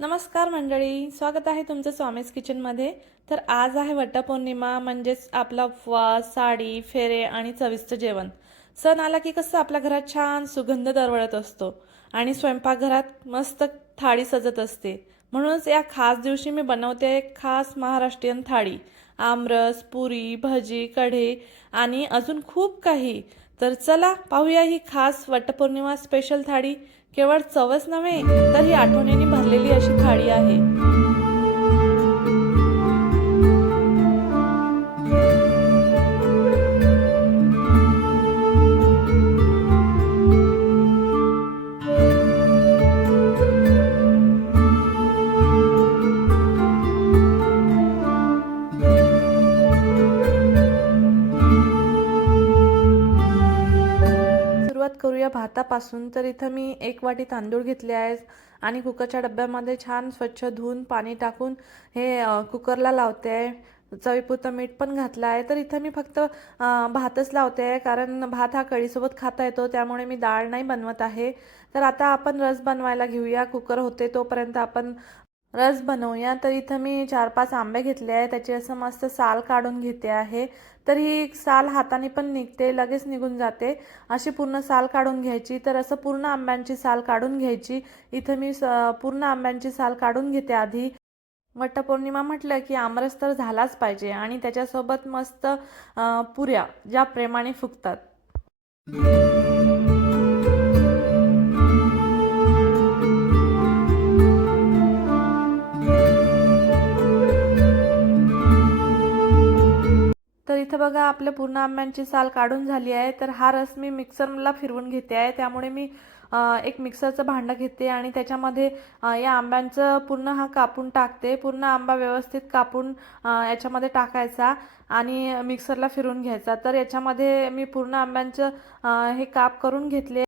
नमस्कार मंडळी, स्वागत आहे तुमचं स्वामीज किचनमध्ये। तर आज आहे वटपौर्णिमा, म्हणजेच आपला उपवास, साडी, फेरे आणि चविष्ट जेवण। सण आला की कसं आपल्या घरात छान सुगंध दरवळत असतो आणि स्वयंपाकघरात मस्त थाळी सजत असते। म्हणूनच या खास दिवशी मी बनवते एक खास महाराष्ट्रीयन थाळी। आमरस, पुरी, भजी, कढे आणि अजून खूप काही। तर चला पाहूया ही खास वटपौर्णिमा स्पेशल थाळी। केवळ चवच नव्हे तर ही आठवणींनी भरलेली अशी थाळी आहे। सुरुवात करूया भातापासून। तर इथं मी 1 वाटी तांदूळ घेतले आहेत आणि कुकरच्या डब्यामध्ये छान स्वच्छ धुवून पाणी टाकून हे कुकरला लावते आहे। चवीपुरतं मीठ पण घातलं आहे। तर इथं मी फक्त भातच लावते आहे, कारण भात हा कढीसोबत खाता येतो, त्यामुळे मी डाळ नाही बनवत आहे। तर आता आपण रस बनवायला घेऊया। कुकर होते तोपर्यंत आपण रस बनवूया। तर इथं मी 4-5 आंबे घेतले आहे, त्याची असं मस्त साल काढून घेते आहे। तर ही साल हाताने पण निघते, लगेच निघून जाते, अशी पूर्ण साल काढून घ्यायची। तर असं पूर्ण आंब्यांची साल काढून घ्यायची। इथं मी पूर्ण आंब्यांची साल काढून घेते आधी। वटपौर्णिमा म्हटलं की आमरस तर झालाच पाहिजे आणि त्याच्यासोबत मस्त पुऱ्या ज्या प्रेमाने फुगतात। तर इथं बघा आपल्या पूर्ण आंब्यांची साल काढून झाली आहे। तर हा रस मी मिक्सरला फिरवून घेते आहे, त्यामुळे मी एक मिक्सरचं भांडं घेते आणि त्याच्यामध्ये या आंब्यांचं पूर्ण हा कापून टाकते। पूर्ण आंबा व्यवस्थित कापून याच्यामध्ये टाकायचा आणि मिक्सरला फिरवून घ्यायचा। तर याच्यामध्ये मी पूर्ण आंब्यांचं हे काप करून घेतले।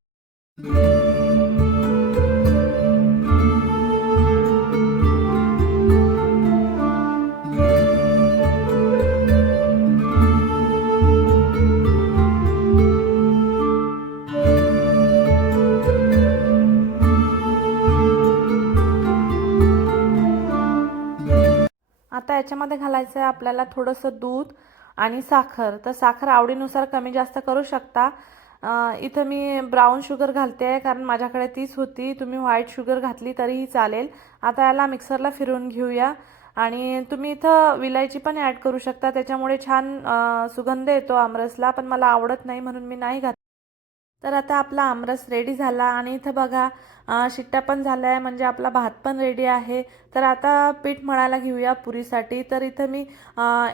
आता याच्यामध्ये घालायचं आहे आपल्याला थोडंसं दूध आणि साखर। तर साखर आवडीनुसार कमी जास्त करू शकता। इथं मी ब्राऊन शुगर घालते आहे, कारण माझ्याकडे तीच होती। तुम्ही व्हाईट शुगर घातली तरीही चालेल। आता याला मिक्सरला फिरवून घेऊया आणि तुम्ही इथं विलायची पण ॲड करू शकता, त्याच्यामुळे छान सुगंध येतो आमरसला, पण मला आवडत नाही म्हणून मी नाही घातली। तर आता आपला आमरस रेडी झाला आणि इथं बघा शिट्ट्या पण झाल्या आहे, म्हणजे आपला भात पण रेडी आहे। तर आता पीठ मळायला घेऊया पुरीसाठी। तर इथं मी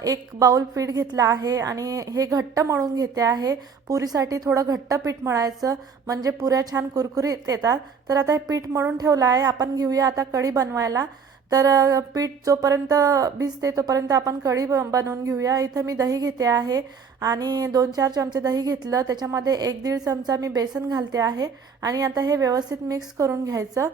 1 बाउल पीठ घेतलं आहे आणि हे घट्ट मळून घेते आहे। पुरीसाठी थोडं घट्ट पीठ मळायचं, म्हणजे पुऱ्या छान कुरकुरीत येतात। तर आता हे पीठ मळून ठेवलं आहे, आपण घेऊया आता कढी बनवायला। तर पीठ जोपर्यंत भिजते तोपर्यंत आपण कढी बनवून घेऊया। इथं मी दही घेते आहे आणि 2-4 चमचे दही घेतलं, त्याच्यामध्ये 1-1.5 चमचा मी बेसन घालते आहे आणि आता हे व्यवस्थित मिक्स करून घ्यायचं।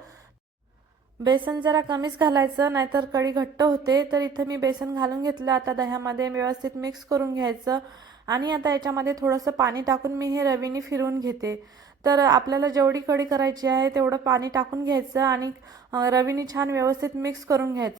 बेसन जरा कमीच घालायचं, नाहीतर कढी घट्ट होते। तर इथं मी बेसन घालून घेतलं, आता दह्यामध्ये व्यवस्थित मिक्स करून घ्यायचं आणि आता याच्यामध्ये थोडंसं पाणी टाकून मी हे रवीने फिरवून घेते। तर आपल्याला जेवढी कढी करायची आहे तेवढं पाणी टाकून घ्यायचं आणि रवीने छान व्यवस्थित मिक्स करून घ्यायचं।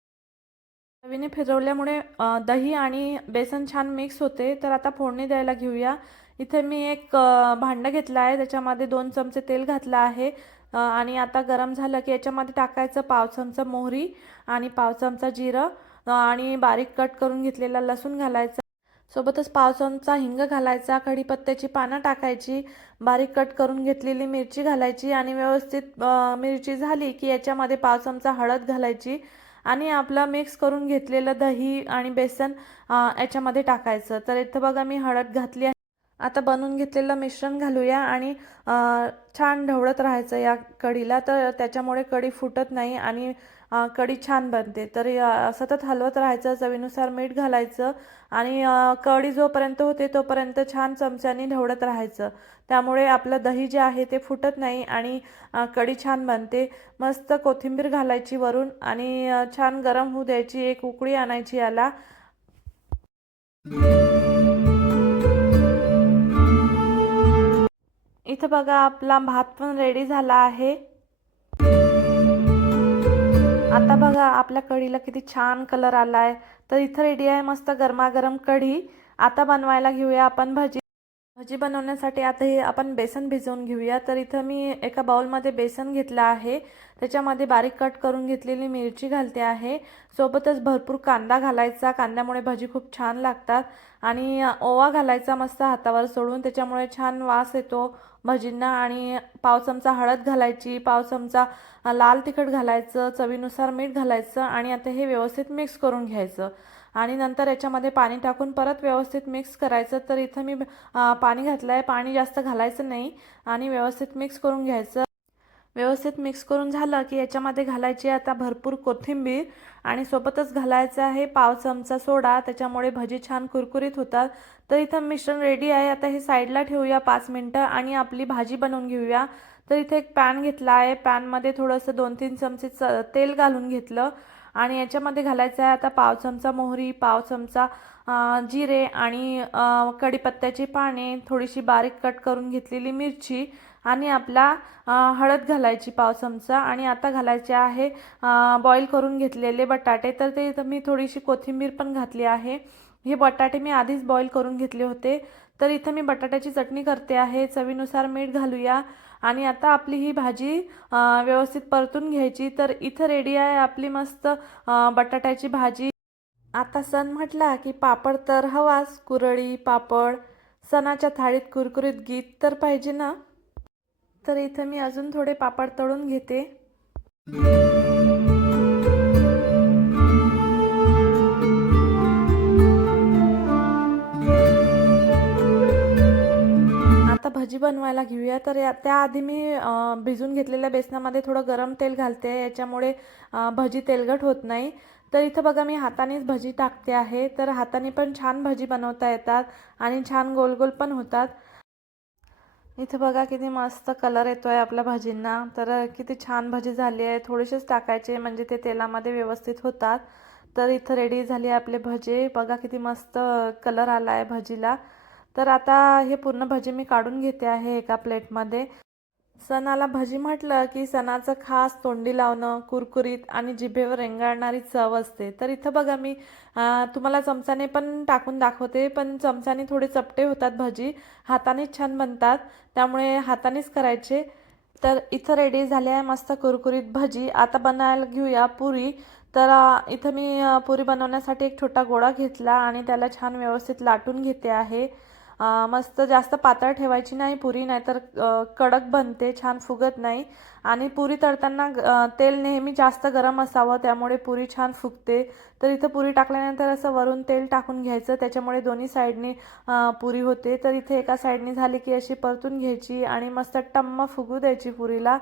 रवीने फिरवल्यामुळे दही आणि बेसन छान मिक्स होते। तर आता फोडणी द्यायला घेऊया। इथे मी एक भांडं घेतलं आहे, त्याच्यामध्ये 2 चमचे तेल घातलं आहे आणि आता गरम झालं की याच्यामध्ये टाकायचं पाव चमचा मोहरी आणि पाव चमचा जिरं आणि बारीक कट करून घेतलेला लसूण घालायचा। सोबतच पाव चमचा हिंग घालायचा, कढीपत्त्याची पानं टाकायची, बारीक कट करून घेतलेली मिरची घालायची आणि व्यवस्थित मिरची झाली की याच्यामध्ये पाव चमचा हळद घालायची आणि आपलं मिक्स करून घेतलेलं दही आणि बेसन याच्यामध्ये टाकायचं। तर इथं बघा मी हळद घातली आहे। आता बनवून घेतलेलं मिश्रण घालूया आणि छान ढवळत राहायचं या कढीला, तर त्याच्यामुळे कढी फुटत नाही आणि कढी छान बनते। तर सतत हलवत राहायचं, चवीनुसार मीठ घालायचं आणि कढी जोपर्यंत होते तोपर्यंत छान चमच्याने ढवळत राहायचं, त्यामुळे आपलं दही जे आहे ते फुटत नाही आणि कढी छान बनते। मस्त कोथिंबीर घालायची वरून आणि छान गरम होऊ द्यायची, एक उकळी आणायची याला। इथं बघा आपला भात पण रेडी झाला आहे। आता बघा आपल्या कढीला किती छान कलर आलाय. तर इथं रेडी आहे मस्त गरमागरम कढी. आता बनवायला घेऊया आपण भजी. भजी बनवण्यासाठी आता हे आपण बेसन भिजवून घेऊया. तर इथं मी एका बाउलमध्ये बेसन घेतलं आहे. त्याच्यामध्ये बारीक कट करून घेतलेली मिरची घालते आहे. सोबतच भरपूर कांदा घालायचा. कांद्यामुळे भजी खूप छान लागतात. आणि ओवा घालायचा मस्त हातावर सोडून, त्याच्यामुळे छान वास येतो भजींना. आणि पाव चमचा हळद घालायची, पाव चमचा लाल तिखट घालायचं, चवीनुसार मीठ घालायचं. आणि आता हे व्यवस्थित मिक्स करून घ्यायचं. आणि नंतर याच्यामध्ये पाणी टाकून परत व्यवस्थित मिक्स करायचं. तर इथं मी पाणी घातलं आहे. पाणी जास्त घालायचं नाही आणि व्यवस्थित मिक्स करून घ्यायचं. व्यवस्थित मिक्स करून झालं की याच्यामध्ये घालायची आता भरपूर कोथिंबीर आणि सोबतच घालायचं आहे पाव चमचा सोडा. त्याच्यामुळे भजी छान कुरकुरीत होतात. तर इथं मिश्रण रेडी आहे. आता हे साईडला ठेवूया 5 मिनटं आणि आपली भाजी बनवून घेऊया. तर इथे एक पॅन घेतला आहे. पॅनमध्ये थोडंसं 2-3 चमचे तेल घालून घेतलं आणि याच्यामध्ये घालायचं आहे आता पाव चमचा मोहरी, पाव चमचा जिरे आणि कढीपत्त्याची पाने, थोडीशी बारीक कट करून घेतलेली मिरची आणि आपला हळद घालायची पाव चमचा. आणि आता घालायचे आहे बॉईल करून घेतलेले बटाटे. तर ते मी थोडीशी कोथिंबीर पण घातली आहे. हे बटाटे मी आधीच बॉईल करून घेतले होते. तर इथं मी बटाट्याची चटणी करते आहे. चवीनुसार मीठ घालूया आणि आता आपली ही भाजी व्यवस्थित परतून घ्यायची. तर इथं रेडी आहे आपली मस्त बटाट्याची भाजी. आता सण म्हटला की पापड तर हवाच. कुरळी पापड, सणाच्या थाळीत कुरकुरीत गीत तर पाहिजे ना. तर इथं मी अजून थोडे पापड तळून घेते. आता भजी बनवायला घेऊया. तर त्याआधी मी भिजून घेतलेल्या बेसनामध्ये थोडं गरम तेल घालते. याच्यामुळे भजी तेलकट होत नाही. तर इथं बघा मी हातानेच भजी टाकते आहे. तर हाताने पण छान भजी बनवता येतात आणि छान गोल गोल पण होतात. इथे बघा किती मस्त कलर येतोय आपल्या भाजींना. तर किती छान भाजी झाली आहे. थोडेसेच टाकायचे म्हणजे ते तेलामध्ये व्यवस्थित होतात. तर इथं रेडी झाली आहे आपले भजे. बघा किती मस्त कलर आला आहे भजीला. तर आता हे पूर्ण भजी मी काढून घेते आहे एका प्लेटमध्ये. सणाला भजी म्हटलं की सणाचं खास तोंडी लावणं, कुरकुरीत आणि जिभेवर रेंगाळणारी चव असते. तर इथं बघा मी तुम्हाला चमच्याने पण टाकून दाखवते. पण चमच्याने थोडे चपटे होतात भजी. हातानेच छान बनतात त्यामुळे हातानेच करायचे. तर इथं रेडी झाली आहे मस्त कुरकुरीत भजी. आता बनायला घेऊया पुरी. तर इथं मी पुरी बनवण्यासाठी एक छोटा गोळा घेतला आणि त्याला छान व्यवस्थित लाटून घेते आहे. मस्त जास्त पातळ ठेवायची नाही पुरी, नाहीतर कडक बनते, छान फुगत नाही. आणि पुरी तळताना तेल नेहमी जास्त गरम असावं, त्यामुळे पुरी छान फुगते. तर इथं पुरी टाकल्यानंतर असं वरून तेल टाकून घ्यायचं, त्याच्यामुळे दोन्ही साईडनी पुरी होते. तर इथे एका साईडनी झाली की अशी परतून घ्यायची आणि मस्त टम्म फुगू द्यायची पुरीला.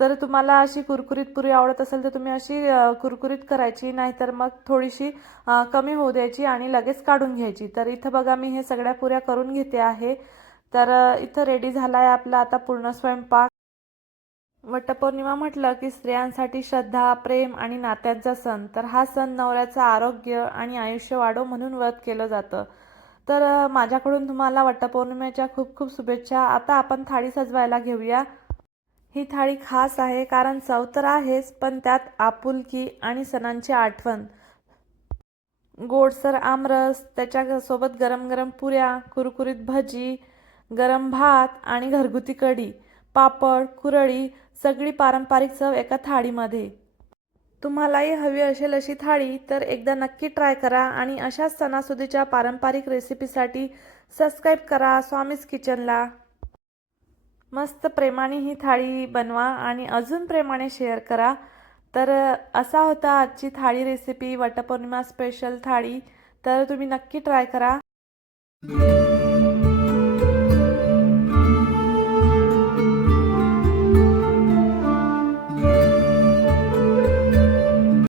तर तुम्हाला अशी कुरकुरीत पुरी आवडत असेल तर तुम्ही अशी कुरकुरीत करायची, नाहीतर मग थोडीशी कमी होऊ द्यायची आणि लगेच काढून घ्यायची. तर इथं बघा मी हे सगळ्या पुऱ्या करून घेते आहे. तर इथं रेडी झाला आहे आपला आता पूर्ण स्वयंपाक. वटपौर्णिमा म्हटलं की स्त्रियांसाठी श्रद्धा, प्रेम आणि नात्यांचा सण. तर हा सण नवऱ्याचं आरोग्य आणि आयुष्य वाढो म्हणून व्रत केलं जातं. तर माझ्याकडून तुम्हाला वटपौर्णिमेच्या खूप खूप शुभेच्छा. आता आपण थाळी सजवायला घेऊया. ही थाळी खास आहे कारण चव तर आहेच, पण त्यात आपुलकी आणि सणांची आठवण. गोडसर आमरस, त्याच्यासोबत गरम गरम पुऱ्या, कुरकुरीत भजी, गरम भात आणि घरगुती कढी, पापड, कुरळी, सगळी पारंपरिक चव एका थाळीमध्ये. तुम्हालाही हवी असेल अशी थाळी तर एकदा नक्की ट्राय करा. आणि अशाच सणासुदीच्या पारंपरिक रेसिपीसाठी सबस्क्राईब करा स्वामीज किचनला. मस्त प्रेमाने ही थाळी बनवा आणि अजून प्रेमाने शेअर करा. तर असा होता आजची थाळी रेसिपी, वटपौर्णिमा स्पेशल थाळी. तर तुम्ही नक्की ट्राय करा.